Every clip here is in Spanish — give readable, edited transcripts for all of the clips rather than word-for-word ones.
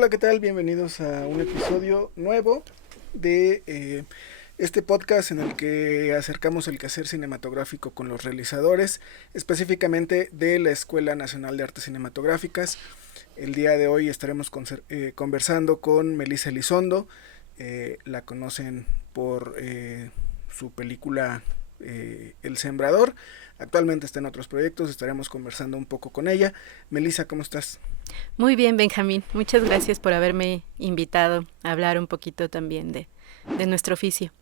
Hola, ¿qué tal? Bienvenidos a un episodio nuevo de este podcast en el que acercamos el quehacer cinematográfico con los realizadores, específicamente de la Escuela Nacional de Artes Cinematográficas. El día de hoy estaremos conversando con Melissa Elizondo. La conocen por su película El Sembrador. Actualmente está en otros proyectos, estaremos conversando un poco con ella. Melissa, ¿cómo estás? Muy bien, Benjamín. Muchas gracias por haberme invitado a hablar un poquito también de nuestro oficio.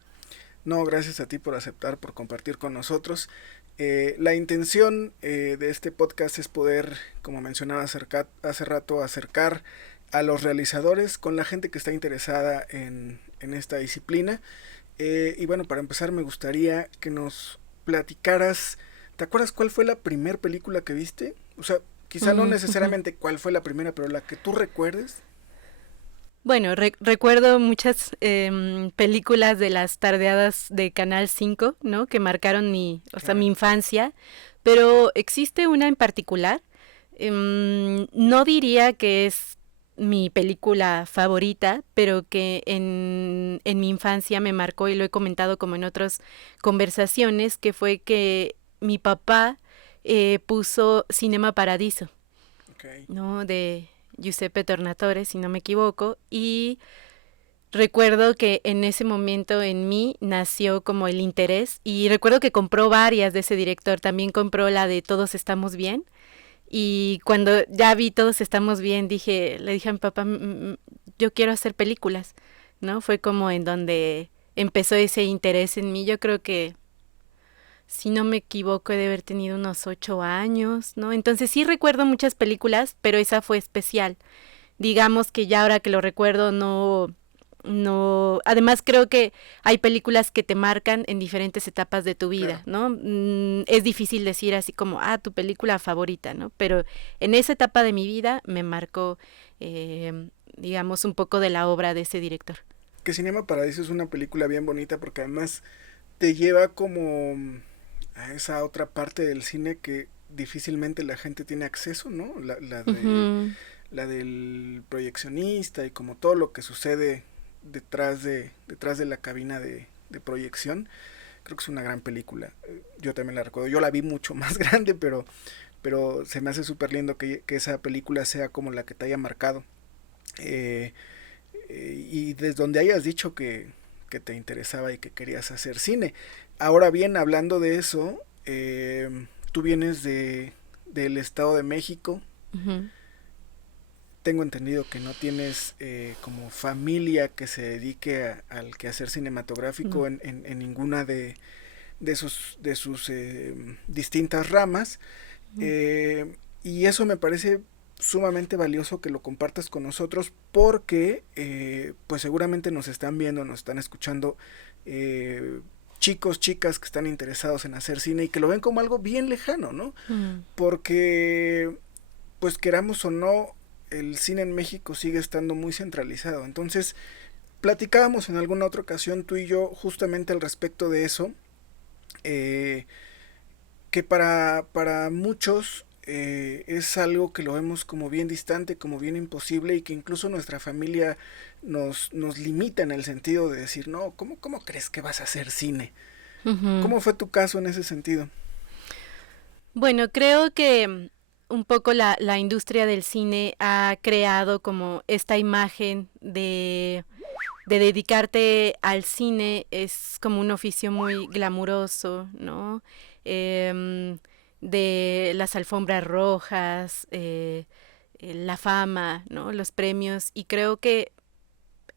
No, gracias a ti por aceptar, por compartir con nosotros. La intención de este podcast es poder, como mencionaba hace rato, acercar a los realizadores con la gente que está interesada en esta disciplina. Y bueno, para empezar me gustaría que nos platicaras, ¿te acuerdas cuál fue la primera película que viste? O sea, quizá no Ujú. necesariamente cuál fue la primera, pero la que tú recuerdes. Bueno, recuerdo muchas películas de las tardeadas de Canal 5, ¿no? Que marcaron mi Claro. infancia, pero existe una en particular. No diría que es mi película favorita, pero que en mi infancia me marcó y lo he comentado como en otras conversaciones, que fue que mi papá puso Cinema Paradiso, Ok. ¿no? De Giuseppe Tornatore, si no me equivoco, y recuerdo que en ese momento en mí nació como el interés y recuerdo que compró varias de ese director, también compró la de Todos estamos bien y cuando ya vi Todos estamos bien le dije a mi papá, yo quiero hacer películas, ¿no? Fue como en donde empezó ese interés en mí, yo creo que si no me equivoco, he de haber tenido unos 8 años, ¿no? Entonces sí recuerdo muchas películas, pero esa fue especial. Digamos que ya ahora que lo recuerdo, no. Además creo que hay películas que te marcan en diferentes etapas de tu vida, Claro. ¿no? Es difícil decir así como, tu película favorita, ¿no? Pero en esa etapa de mi vida me marcó, digamos, un poco de la obra de ese director. Que Cinema Paradiso es una película bien bonita porque además te lleva como a esa otra parte del cine que difícilmente la gente tiene acceso, ¿no? Ujú. La del proyeccionista y como todo lo que sucede detrás de la cabina de proyección. Creo que es una gran película. Yo también la recuerdo. Yo la vi mucho más grande, pero se me hace súper lindo que esa película sea como la que te haya marcado. Eh, y desde donde hayas dicho que te interesaba y que querías hacer cine. Ahora bien, hablando de eso, tú vienes del Estado de México. Ujú. Tengo entendido que no tienes como familia que se dedique al quehacer No. cinematográfico en ninguna de sus distintas ramas. Ujú. Eh, y eso me parece sumamente valioso que lo compartas con nosotros porque pues seguramente nos están viendo, nos están escuchando eh, chicos, chicas que están interesados en hacer cine y que lo ven como algo bien lejano, ¿no? Mm. Porque pues queramos o no, el cine en México sigue estando muy centralizado. Entonces, platicábamos en alguna otra ocasión tú y yo justamente al respecto de eso, eh, que para muchos es algo que lo vemos como bien distante, como bien imposible y que incluso nuestra familia nos limita en el sentido de decir, no, ¿cómo crees que vas a hacer cine? Ujú. ¿Cómo fue tu caso en ese sentido? Bueno, creo que un poco la industria del cine ha creado como esta imagen de dedicarte al cine es como un oficio muy glamuroso, ¿no? Em, de las alfombras rojas, la fama, ¿no? Los premios. Y creo que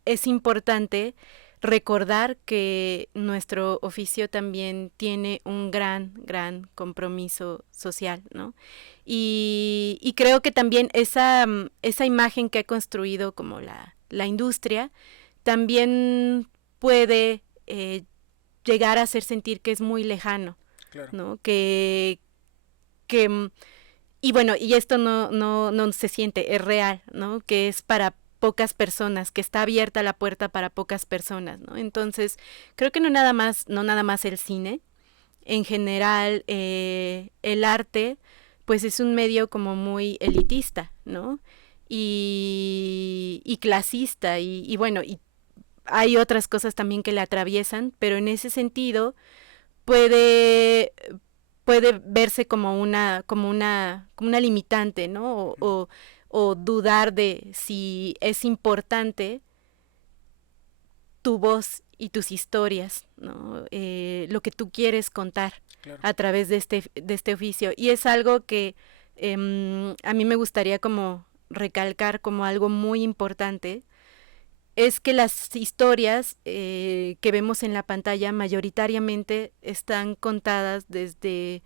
es importante recordar que nuestro oficio también tiene un gran compromiso social, ¿no? Y creo que también esa imagen que ha construido como la industria también puede llegar a hacer sentir que es muy lejano, Claro, ¿no? Que y bueno, y esto no se siente, es real, ¿no? Que es para pocas personas, que está abierta la puerta para pocas personas, ¿no? Entonces, creo que no nada más el cine, en general, el arte, pues es un medio como muy elitista, ¿no? y clasista y bueno, y hay otras cosas también que la atraviesan, pero en ese sentido puede, puede verse como una limitante, ¿no? O dudar de si es importante tu voz y tus historias, ¿no? Lo que tú quieres contar Claro. a través de este oficio. Y es algo que a mí me gustaría como recalcar como algo muy importante, es que las historias que vemos en la pantalla mayoritariamente están contadas desde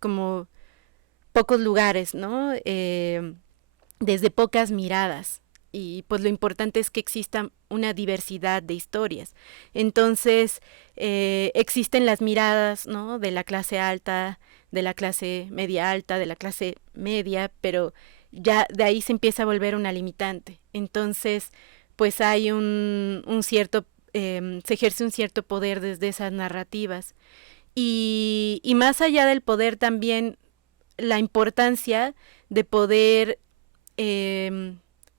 como pocos lugares, ¿no? Desde pocas miradas. Y pues lo importante es que exista una diversidad de historias. Entonces, existen las miradas, ¿no? De la clase alta, de la clase media alta, de la clase media, pero ya de ahí se empieza a volver una limitante. Entonces, pues hay un cierto, se ejerce un cierto poder desde esas narrativas. Y más allá del poder también la importancia de poder eh,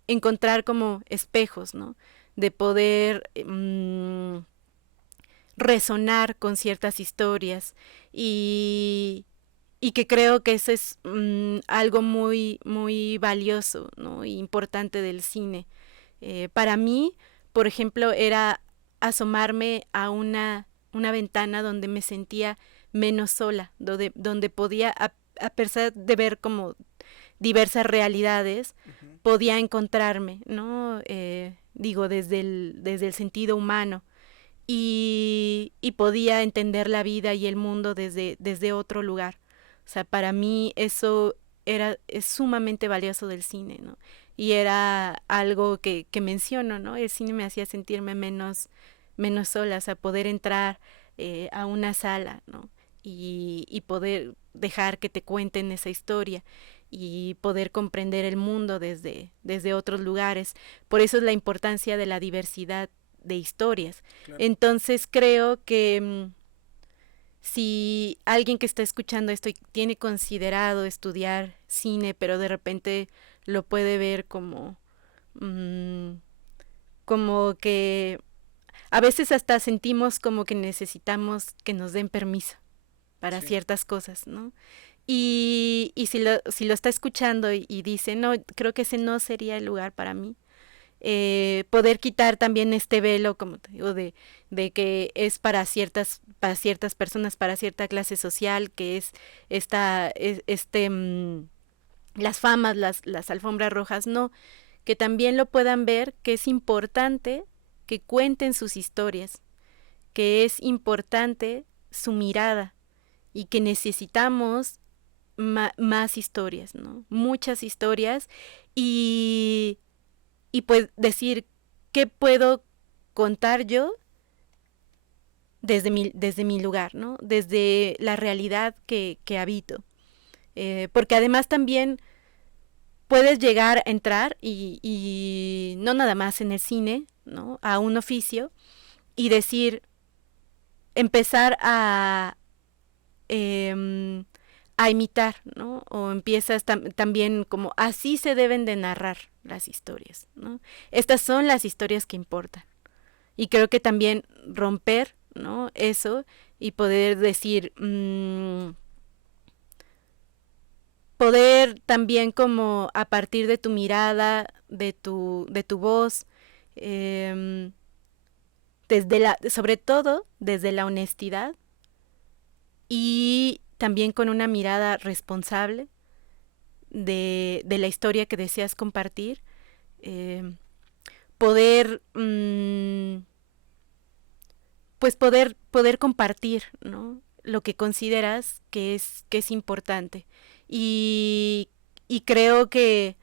encontrar como espejos, ¿no? De poder resonar con ciertas historias y que creo que eso es algo muy valioso, ¿no? Y importante del cine. Para mí, por ejemplo, era asomarme a una ventana donde me sentía menos sola, donde podía, a pesar de ver como diversas realidades, Ujú. podía encontrarme, ¿no? Digo, desde el sentido humano y podía entender la vida y el mundo desde otro lugar. O sea, para mí eso es sumamente valioso del cine, ¿no? Y era algo que menciono, ¿no? El cine me hacía sentirme menos sola, o sea, poder entrar a una sala, ¿no? Y poder dejar que te cuenten esa historia y poder comprender el mundo desde otros lugares. Por eso es la importancia de la diversidad de historias. Claro. Entonces creo que si alguien que está escuchando esto y tiene considerado estudiar cine, pero de repente lo puede ver mm, como que a veces hasta sentimos como que necesitamos que nos den permiso para Sí. ciertas cosas, ¿no? Y si lo está escuchando y dice, no, creo que ese no sería el lugar para mí, poder quitar también este velo, como te digo, de que es para ciertas personas, para cierta clase social, que es las famas, las alfombras rojas, no, que también lo puedan ver, que es importante que cuenten sus historias, que es importante su mirada y que necesitamos más historias, ¿no? Muchas historias y, y pues decir qué puedo contar yo desde mi lugar, ¿no? Desde la realidad que habito. Porque además también puedes llegar a entrar y no nada más en el cine, ¿no? A un oficio y decir, empezar eh, a imitar, ¿no? O empiezas también como así se deben de narrar las historias, ¿no? Estas son las historias que importan. Y creo que también romper, ¿no? Eso y poder decir, poder también como a partir de tu mirada, de tu voz, eh, sobre todo desde la honestidad y también con una mirada responsable de la historia que deseas compartir, eh, poder, pues poder compartir, ¿no? Lo que consideras que es importante. Y, y creo que,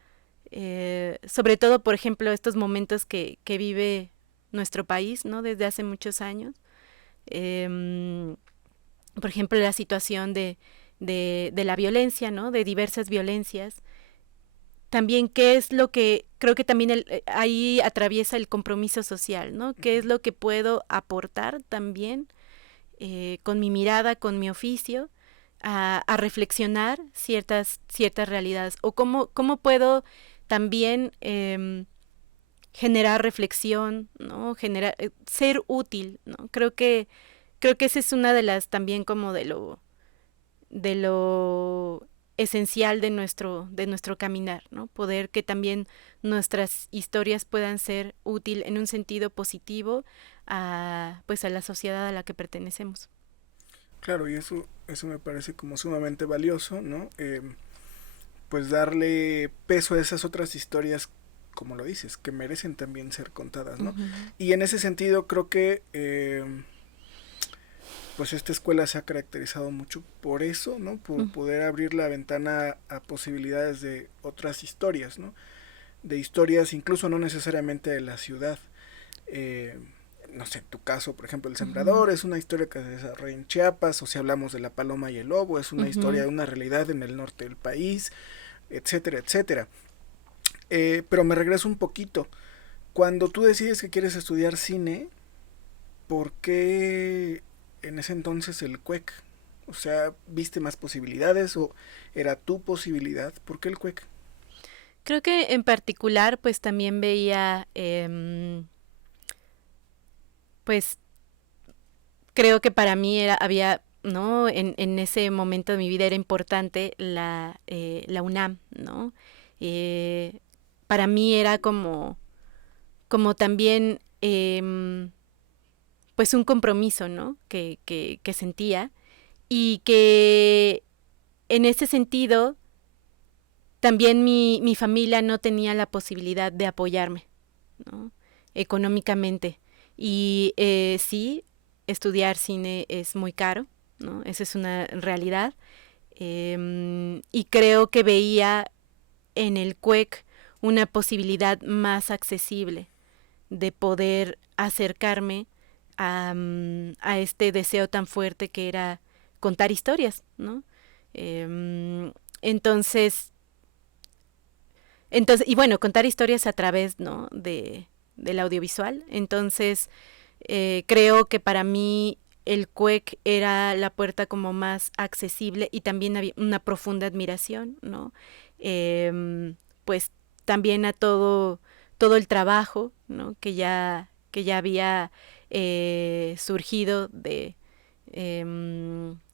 sobre todo, por ejemplo, estos momentos que vive nuestro país, ¿no? Desde hace muchos años, eh, por ejemplo, la situación de la violencia, ¿no? De diversas violencias. También qué es lo que, creo que también ahí atraviesa el compromiso social, ¿no? ¿Qué es Ujú. lo que puedo aportar también con mi mirada, con mi oficio, a reflexionar ciertas realidades, o cómo puedo también generar reflexión, ¿no? Ser útil, ¿no? Creo que esa es una de las también como de lo esencial de nuestro caminar, ¿no? Poder que también nuestras historias puedan ser útil en un sentido positivo pues a la sociedad a la que pertenecemos. Claro, y eso me parece como sumamente valioso, ¿no? Pues darle peso a esas otras historias, como lo dices, que merecen también ser contadas, ¿no? Uh-huh. Y en ese sentido creo que pues esta escuela se ha caracterizado mucho por eso, ¿no? Por Uh-huh. poder abrir la ventana a posibilidades de otras historias, ¿no? De historias incluso no necesariamente de la ciudad. Eh, no sé, en tu caso, por ejemplo, El Uh-huh. Sembrador es una historia que se desarrolla en Chiapas, o si hablamos de La Paloma y el Lobo, es una historia Uh-huh. de una realidad en el norte del país, etcétera, etcétera. Pero me regreso un poquito. Cuando tú decides que quieres estudiar cine, ¿por qué en ese entonces el CUEC? O sea, ¿viste más posibilidades o era tu posibilidad? ¿Por qué el CUEC? Creo que en particular, pues también veía, pues creo que para mí había, ¿no? En ese momento de mi vida era importante la UNAM, ¿no? Eh, para mí era como también, pues un compromiso, ¿no? Que sentía y que en ese sentido también mi familia no tenía la posibilidad de apoyarme, ¿no? Económicamente. Y sí, estudiar cine es muy caro, ¿no? Esa es una realidad. Y creo que veía en el CUEC una posibilidad más accesible de poder acercarme a este deseo tan fuerte que era contar historias, ¿no? Eh, entonces, y bueno, contar historias a través, ¿no? Del audiovisual. Entonces, creo que para mí el CUEC era la puerta como más accesible y también había una profunda admiración, ¿no? Pues también a todo el trabajo, ¿no? Que ya había surgido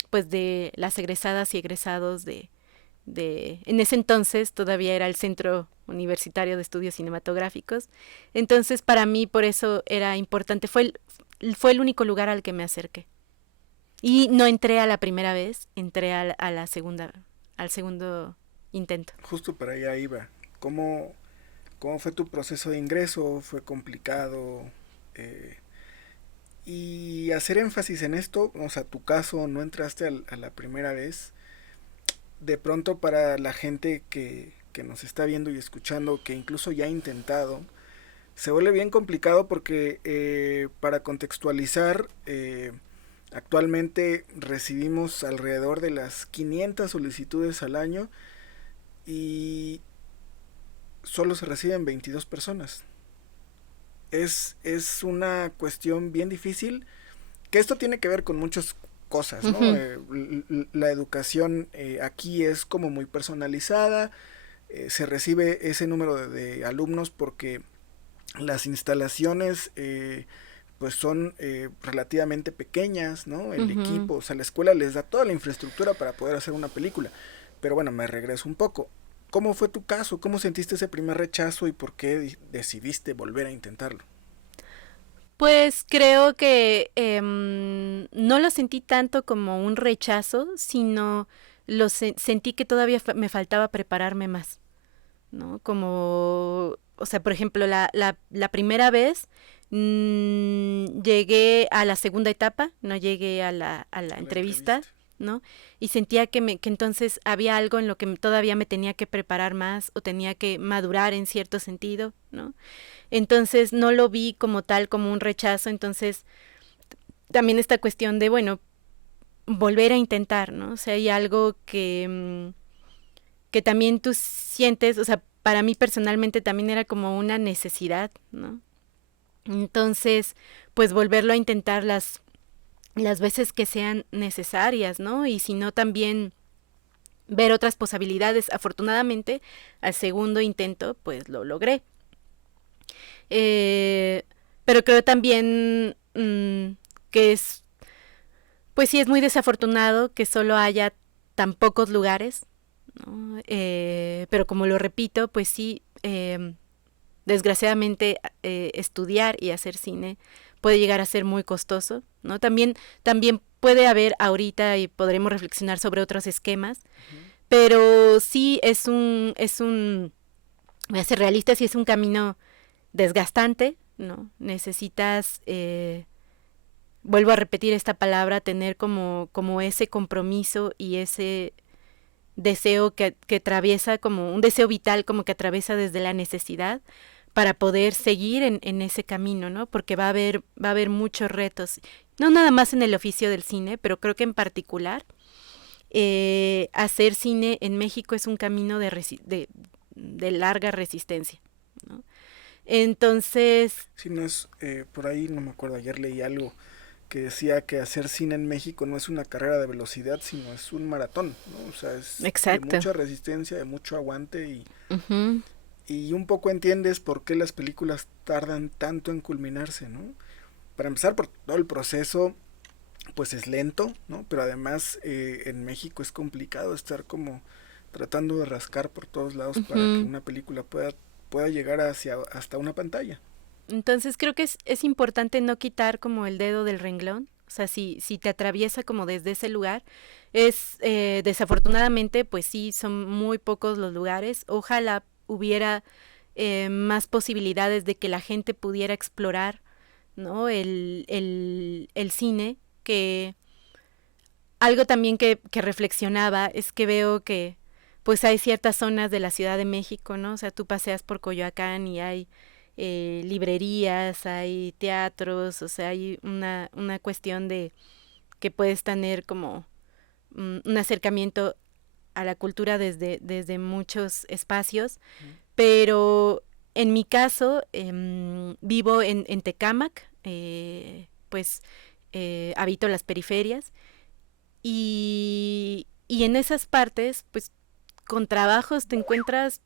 pues de las egresadas y egresados en ese entonces todavía era el Centro Universitario de Estudios Cinematográficos. Entonces, para mí, por eso era importante. Fue el único lugar al que me acerqué. Y no entré a la primera vez, entré a la segunda, al segundo intento. Justo para allá iba. ¿Cómo, cómo fue tu proceso de ingreso? ¿Fue complicado? Eh, y hacer énfasis en esto, o sea, tu caso, no entraste a la primera vez. De pronto para la gente que nos está viendo y escuchando, que incluso ya ha intentado, se vuelve bien complicado porque para contextualizar, actualmente recibimos alrededor de las 500 solicitudes al año y solo se reciben 22 personas. Es una cuestión bien difícil, que esto tiene que ver con muchas cosas, ¿no? Ujú. La educación aquí es como muy personalizada, se recibe ese número de alumnos porque las instalaciones pues son relativamente pequeñas, ¿no? El Ujú. equipo, o sea, la escuela les da toda la infraestructura para poder hacer una película. Pero bueno, me regreso un poco. ¿Cómo fue tu caso? ¿Cómo sentiste ese primer rechazo y por qué decidiste volver a intentarlo? Pues creo que no lo sentí tanto como un rechazo, sino sentí que todavía me faltaba prepararme más, ¿no? Como, o sea, por ejemplo, la primera vez llegué a la segunda etapa, no llegué a la A la entrevista, entrevista. ¿no? Y sentía que entonces había algo en lo que todavía me tenía que preparar más o tenía que madurar en cierto sentido, ¿no? Entonces no lo vi como tal, como un rechazo, entonces también esta cuestión de, bueno, volver a intentar, ¿no? O sea, hay algo que también tú sientes, o sea, para mí personalmente también era como una necesidad, ¿no? Entonces, pues volverlo a intentar las veces que sean necesarias, ¿no? Y si no, también ver otras posibilidades. Afortunadamente, al segundo intento, pues lo logré. Eh, pero creo también que es, pues sí, es muy desafortunado que solo haya tan pocos lugares, ¿no? Pero como lo repito, pues sí, desgraciadamente estudiar y hacer cine puede llegar a ser muy costoso, ¿no? También puede haber ahorita y podremos reflexionar sobre otros esquemas, pero sí voy a ser realista, sí es un camino desgastante, ¿no? Necesitas, vuelvo a repetir esta palabra, tener como ese compromiso y ese deseo que atraviesa, como un deseo vital, como que atraviesa desde la necesidad para poder seguir en ese camino, ¿no? Porque va a haber muchos retos, no nada más en el oficio del cine, pero creo que en particular hacer cine en México es un camino de larga resistencia, ¿no? Entonces, Si no es, por ahí no me acuerdo, ayer leí algo que decía que hacer cine en México no es una carrera de velocidad, sino es un maratón, ¿no? O sea, es de exacto. mucha resistencia, de mucho aguante Ujú. y un poco entiendes por qué las películas tardan tanto en culminarse, ¿no? Para empezar, por todo el proceso, pues es lento, ¿no? Pero además en México es complicado estar como tratando de rascar por todos lados para que Ujú. una película pueda llegar hasta una pantalla. Entonces creo que es importante no quitar como el dedo del renglón. O sea, si te atraviesa como desde ese lugar, es desafortunadamente, pues sí, son muy pocos los lugares. Ojalá hubiera más posibilidades de que la gente pudiera explorar, ¿no? El cine, que algo también que reflexionaba es que veo que pues hay ciertas zonas de la Ciudad de México, ¿no? O sea, tú paseas por Coyoacán y hay librerías, hay teatros, o sea, hay una cuestión de que puedes tener como un acercamiento a la cultura desde muchos espacios, pero en mi caso vivo en Tecámac, pues habito las periferias y en esas partes, pues con trabajos te encuentras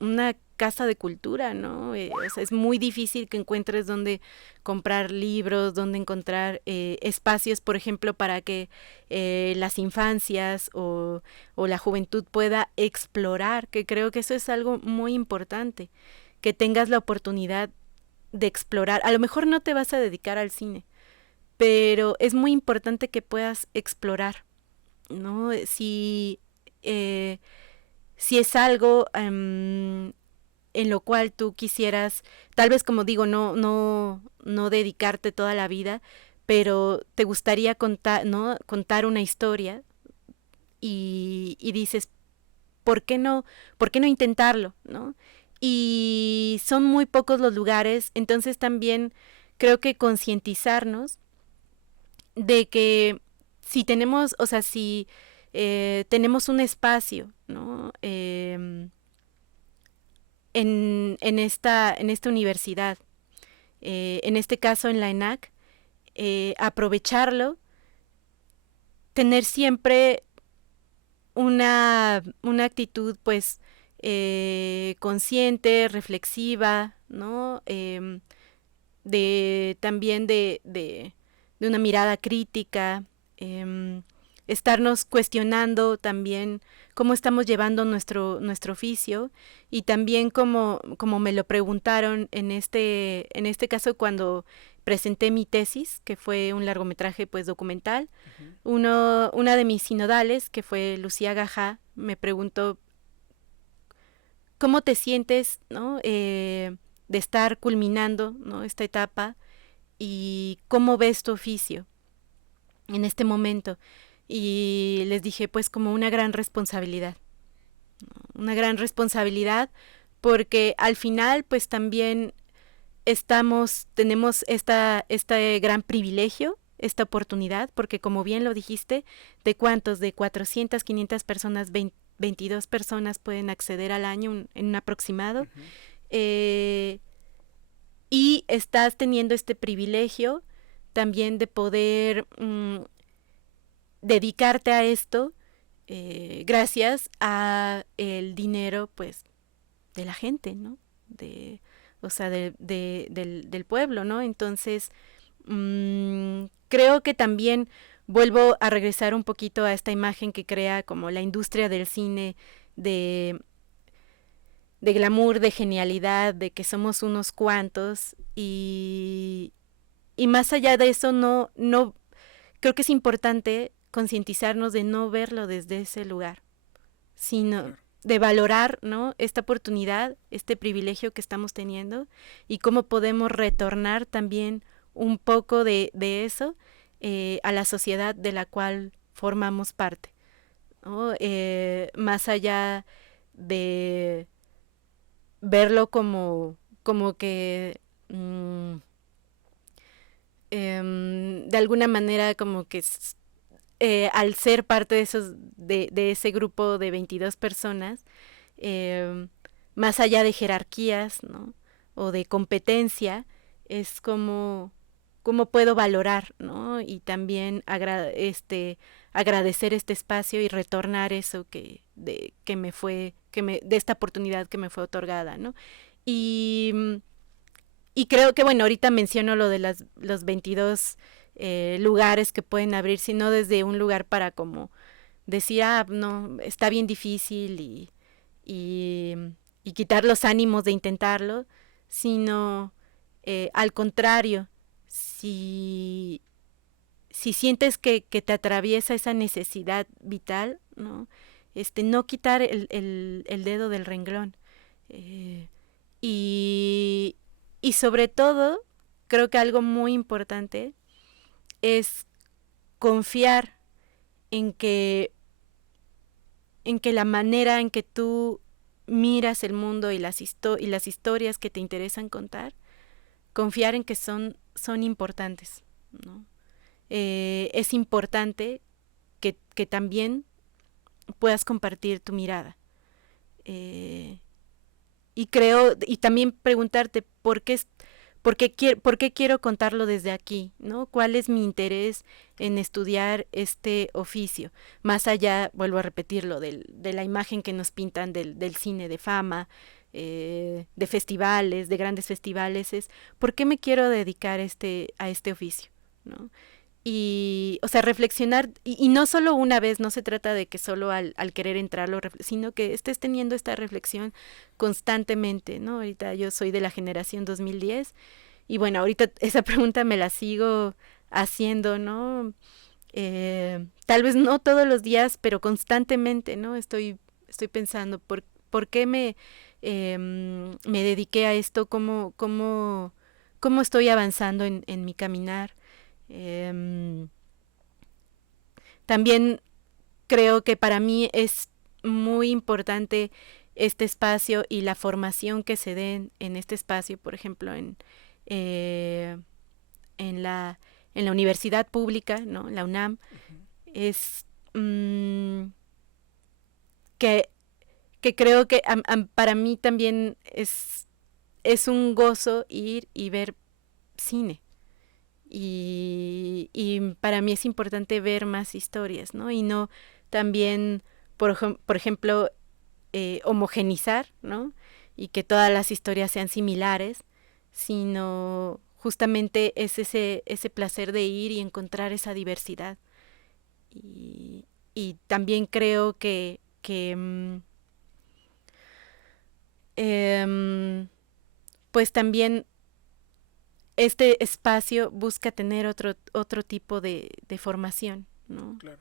una casa de cultura, ¿no? O sea, es muy difícil que encuentres donde comprar libros, donde encontrar espacios, por ejemplo, para que las infancias o la juventud pueda explorar, que creo que eso es algo muy importante, que tengas la oportunidad de explorar. A lo mejor no te vas a dedicar al cine, pero es muy importante que puedas explorar, ¿no? Eh, si es algo en lo cual tú quisieras, tal vez como digo, no dedicarte toda la vida, pero te gustaría contar, ¿no? Contar una historia y dices, ¿por qué por qué no intentarlo, ¿no? Y son muy pocos los lugares, entonces también creo que concientizarnos de que si tenemos, o sea, si tenemos un espacio, ¿no? En esta universidad, en este caso en la ENAC, aprovecharlo, tener siempre una actitud pues consciente, reflexiva, ¿no? También de una mirada crítica, estarnos cuestionando también cómo estamos llevando nuestro oficio y también como me lo preguntaron en este caso cuando presenté mi tesis, que fue un largometraje pues documental, una de mis sinodales, que fue Lucía Gajá, me preguntó cómo te sientes, ¿no? De estar culminando, ¿no? Esta etapa y cómo ves tu oficio en este momento. Y les dije, pues como una gran responsabilidad, porque al final, pues también tenemos este gran privilegio, esta oportunidad, porque como bien lo dijiste, ¿de cuántos? De 400, 500 personas, 22 personas pueden acceder al año en un aproximado. Eh, y estás teniendo este privilegio también de poder dedicarte a esto gracias a el dinero, pues, de la gente, ¿no? O sea, del pueblo, ¿no? Entonces, creo que también vuelvo a regresar un poquito a esta imagen que crea como la industria del cine de, de glamour, de genialidad, de que somos unos cuantos y más allá de eso no creo que es importante concientizarnos de no verlo desde ese lugar, sino de valorar, ¿no?, esta oportunidad, este privilegio que estamos teniendo y cómo podemos retornar también un poco de eso a la sociedad de la cual formamos parte, ¿no? Más allá de verlo como que de alguna manera como que al ser parte de de ese grupo de 22 personas, más allá de jerarquías, ¿no?, o de competencia, es como puedo valorar, ¿no?, y también agradecer este espacio y retornar eso que me fue, de esta oportunidad que me fue otorgada, ¿no? Y, y creo que, bueno, ahorita menciono lo de los 22 lugares que pueden abrir, sino desde un lugar para como decir, no, está bien difícil y, y quitar los ánimos de intentarlo, sino al contrario, si sientes que te atraviesa esa necesidad vital, ¿no? No quitar el dedo del renglón. Eh, y, y sobre todo, creo que algo muy importante es confiar en que, la manera en que tú miras el mundo y las historias que te interesan contar, confiar en que son importantes, ¿no? Es importante que también puedas compartir tu mirada. Y creo, y también preguntarte por qué quiero contarlo desde aquí, ¿no? ¿Cuál es mi interés en estudiar este oficio? Más allá, vuelvo a repetirlo, de la imagen que nos pintan del cine de fama, de festivales, de grandes festivales, es ¿por qué me quiero dedicar a este oficio? ¿No? Y, o sea, reflexionar, y no solo una vez, no se trata de que solo al querer entrarlo, sino que estés teniendo esta reflexión constantemente, ¿no? Ahorita yo soy de la generación 2010 y bueno, ahorita esa pregunta me la sigo haciendo, ¿no? Tal vez no todos los días, pero constantemente, ¿no? Estoy pensando, ¿por qué me dediqué a esto? ¿Cómo estoy avanzando en mi caminar? También creo que para mí es muy importante este espacio y la formación que se den en este espacio, por ejemplo, eh, en la universidad pública, ¿no? La UNAM, es que, que creo que para mí también es un gozo ir y ver cine. Y para mí es importante ver más historias, ¿no? Y no también, por ejemplo, homogenizar, ¿no? Y que todas las historias sean similares, sino justamente es ese placer de ir y encontrar esa diversidad. Y también creo que pues también este espacio busca tener otro tipo de formación, ¿no? Claro.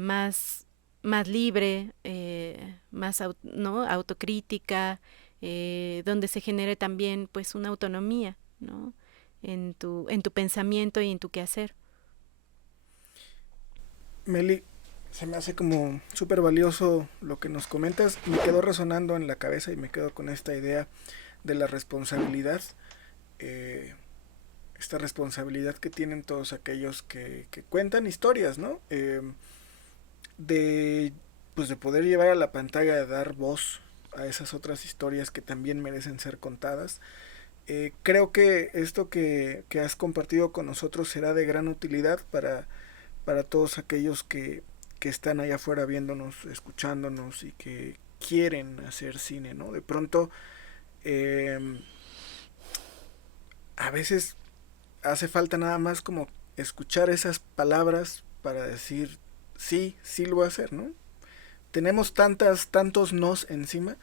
Más libre, más ¿no? Autocrítica, donde se genere también pues una autonomía, ¿no? En tu pensamiento y en tu quehacer. Meli, se me hace como súper valioso lo que nos comentas. Me quedó resonando en la cabeza y me quedo con esta idea de la responsabilidad. Eh, Esta responsabilidad que tienen todos aquellos que cuentan historias, ¿no? De, pues de poder llevar a la pantalla, de dar voz a esas otras historias que también merecen ser contadas. Creo que esto que has compartido con nosotros será de gran utilidad para todos aquellos que están allá afuera viéndonos, escuchándonos y que quieren hacer cine, ¿no? De pronto, eh, a veces hace falta nada más como escuchar esas palabras para decir, sí, sí lo voy a hacer, ¿no? Tenemos tantos nos encima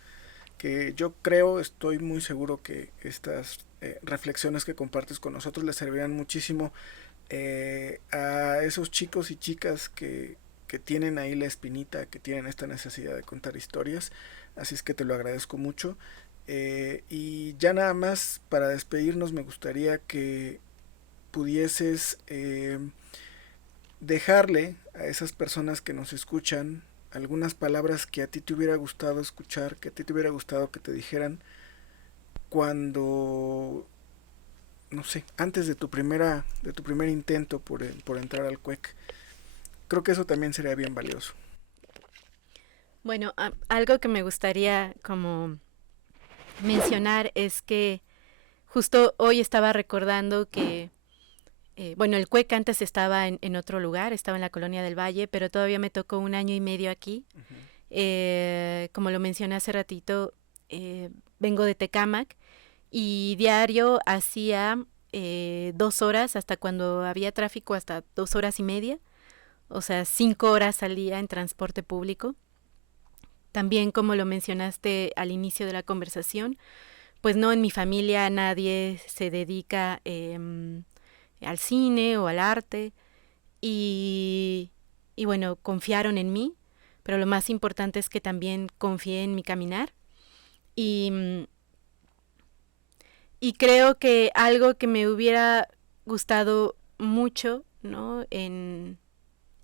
que yo creo, estoy muy seguro que estas reflexiones que compartes con nosotros les servirán muchísimo a esos chicos y chicas que tienen ahí la espinita, que tienen esta necesidad de contar historias. Así es que te lo agradezco mucho. Y ya nada más para despedirnos me gustaría que pudieses dejarle a esas personas que nos escuchan algunas palabras que a ti te hubiera gustado escuchar, que a ti te hubiera gustado que te dijeran cuando, no sé, antes de tu primer intento por entrar al CUEC. Creo que eso también sería bien valioso. Bueno, algo que me gustaría como mencionar es que justo hoy estaba recordando que, bueno, el CUEC antes estaba en otro lugar, estaba en la Colonia del Valle, pero todavía me tocó un año y medio aquí. Uh-huh. Como lo mencioné hace ratito, vengo de Tecámac y diario hacía 2 horas, hasta cuando había tráfico, hasta 2 horas y media, o sea, 5 horas al día en transporte público. También, como lo mencionaste al inicio de la conversación, pues no, en mi familia nadie se dedica al cine o al arte y, y bueno, confiaron en mí, pero lo más importante es que también confié en mi caminar y, y creo que algo que me hubiera gustado mucho, ¿no? En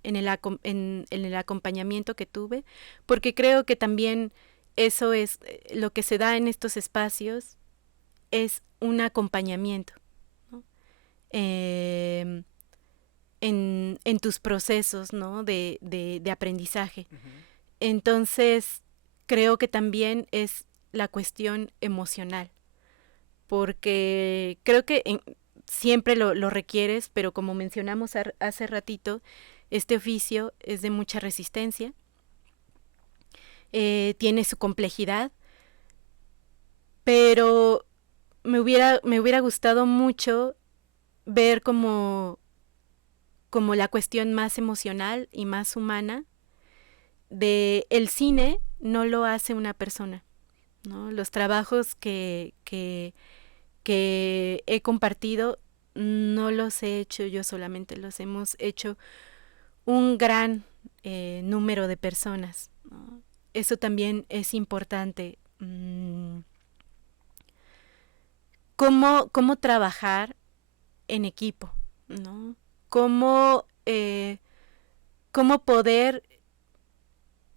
el acompañamiento que tuve, porque creo que también eso es lo que se da en estos espacios, es un acompañamiento, ¿no? Eh, en tus procesos, ¿no? De aprendizaje. Uh-huh. Entonces, creo que también es la cuestión emocional, porque creo que siempre lo requieres, pero como mencionamos hace ratito, este oficio es de mucha resistencia, tiene su complejidad, pero me hubiera gustado mucho ver como la cuestión más emocional y más humana de el cine no lo hace una persona, ¿no? Los trabajos que he compartido no los he hecho yo solamente, los hemos hecho un gran número de personas, ¿no? Eso también es importante. Cómo trabajar en equipo, ¿no? Cómo, cómo poder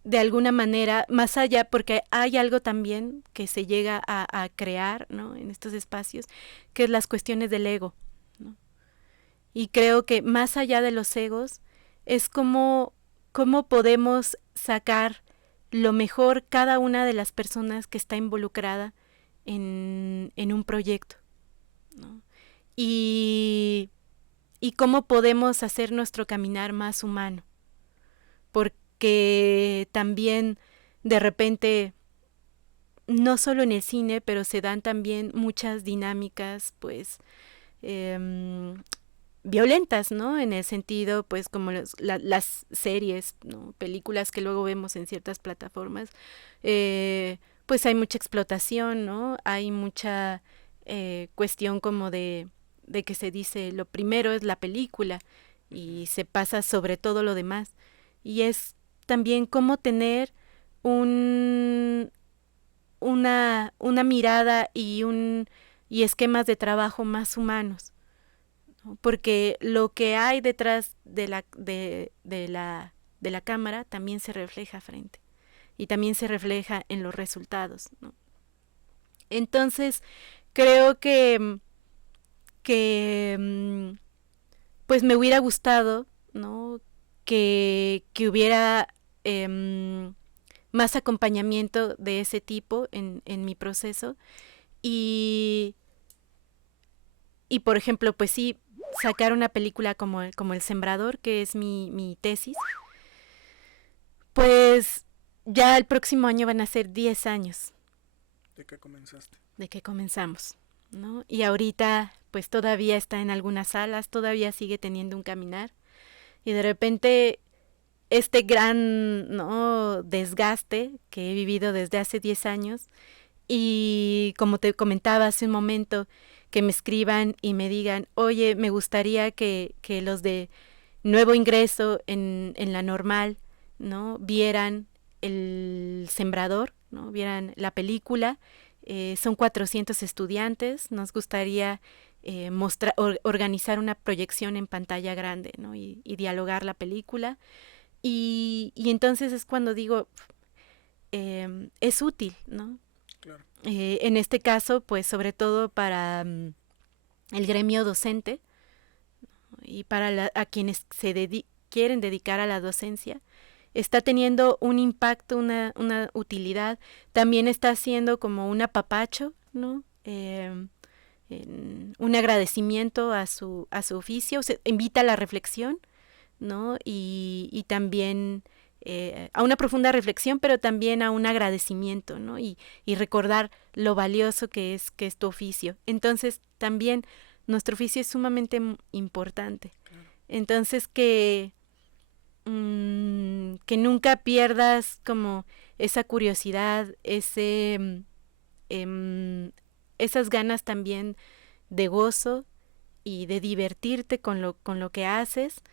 de alguna manera, más allá, porque hay algo también que se llega a crear, ¿no? En estos espacios, que es las cuestiones del ego, ¿no? Y creo que más allá de los egos, es cómo podemos sacar lo mejor cada una de las personas que está involucrada en un proyecto, ¿no? Y, y cómo podemos hacer nuestro caminar más humano, porque también de repente, no solo en el cine, pero se dan también muchas dinámicas, pues, violentas, ¿no? En el sentido, pues, como las series, ¿no? Películas que luego vemos en ciertas plataformas, pues hay mucha explotación, ¿no? Hay mucha cuestión como de que se dice, lo primero es la película y se pasa sobre todo lo demás. Y es también cómo tener un, una mirada y esquemas de trabajo más humanos, ¿no? Porque lo que hay detrás de la cámara también se refleja frente y también se refleja en los resultados, ¿no? Entonces, creo que pues me hubiera gustado, ¿no? Que hubiera más acompañamiento de ese tipo en mi proceso y, y por ejemplo, pues sí, sacar una película como El Sembrador, que es mi tesis, pues ya el próximo año van a ser 10 años. ¿De qué comenzaste? De que comenzamos, ¿no? Y ahorita pues todavía está en algunas salas, todavía sigue teniendo un caminar y de repente este gran, ¿no?, desgaste que he vivido desde hace 10 años y como te comentaba hace un momento, que me escriban y me digan, oye, me gustaría que los de nuevo ingreso en la normal, ¿no?, vieran El Sembrador, ¿no?, vieran la película. Son 400 estudiantes, nos gustaría organizar una proyección en pantalla grande, ¿no?, y dialogar la película. Y entonces es cuando digo, es útil, ¿no? Claro. En este caso, pues sobre todo para el gremio docente y para a quienes quieren dedicar a la docencia, está teniendo un impacto, una utilidad. También está haciendo como un apapacho, ¿no? Un agradecimiento a su oficio, invita a la reflexión, ¿no? Y también a una profunda reflexión, pero también a un agradecimiento, ¿no? Y recordar lo valioso que es tu oficio. Entonces, también nuestro oficio es sumamente importante. Claro. Entonces, que nunca pierdas como esa curiosidad, esas ganas también de gozo y de divertirte con lo que haces,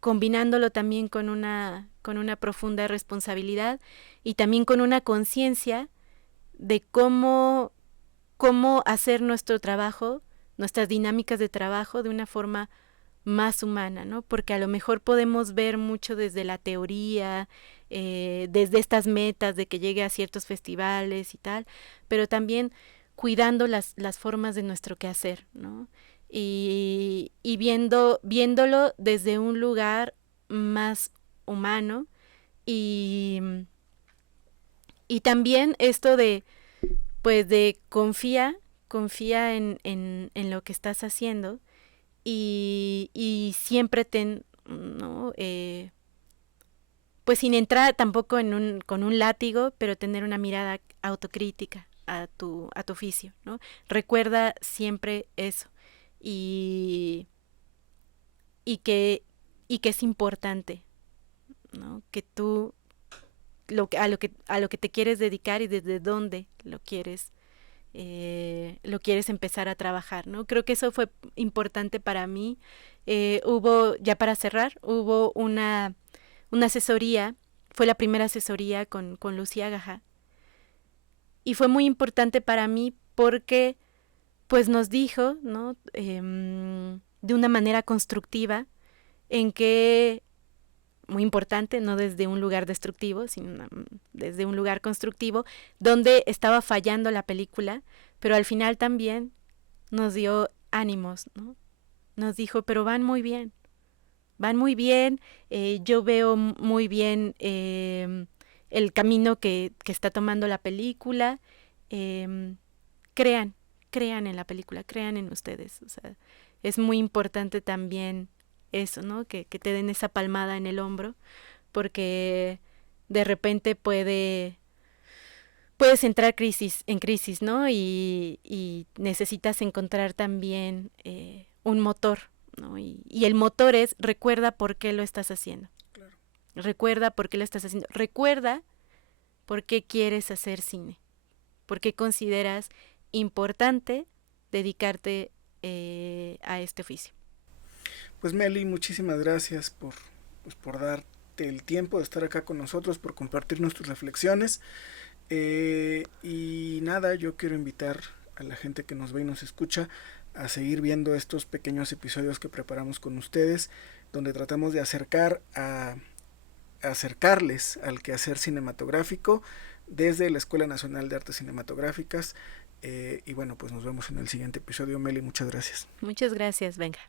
combinándolo también con una profunda responsabilidad y también con una conciencia de cómo hacer nuestro trabajo, nuestras dinámicas de trabajo de una forma más humana, ¿no? Porque a lo mejor podemos ver mucho desde la teoría, desde estas metas de que llegue a ciertos festivales y tal, pero también cuidando las formas de nuestro quehacer, ¿no? Y viéndolo desde un lugar más humano y también esto de, pues de confía en lo que estás haciendo y siempre ¿no? Pues sin entrar tampoco con un látigo, pero tener una mirada autocrítica a tu oficio, ¿no? Recuerda siempre eso y, y que es importante, ¿no? Que tú a lo que te quieres dedicar y desde dónde lo quieres empezar a trabajar, ¿no? Creo que eso fue importante para mí. Ya para cerrar, hubo una asesoría, fue la primera asesoría con Lucía Gaja, y fue muy importante para mí porque pues nos dijo, ¿no? De una manera constructiva, en que, muy importante, no desde un lugar destructivo, sino desde un lugar constructivo, donde estaba fallando la película, pero al final también nos dio ánimos, ¿no? Nos dijo, pero van muy bien, yo veo muy bien el camino que está tomando la película, crean en la película, crean en ustedes, o sea, es muy importante también eso, ¿no? Que te den esa palmada en el hombro, porque de repente puedes entrar en crisis, ¿no? Y necesitas encontrar también un motor, ¿no? Y el motor es, recuerda por qué lo estás haciendo. Claro. Recuerda por qué lo estás haciendo. Recuerda por qué quieres hacer cine. Por qué consideras importante dedicarte a este oficio. Pues Meli, muchísimas gracias por darte el tiempo de estar acá con nosotros, por compartirnos tus reflexiones. Y nada, yo quiero invitar a la gente que nos ve y nos escucha a seguir viendo estos pequeños episodios que preparamos con ustedes, donde tratamos de acercarles al quehacer cinematográfico desde la Escuela Nacional de Artes Cinematográficas. Y bueno, pues nos vemos en el siguiente episodio. Meli, muchas gracias. Muchas gracias, venga.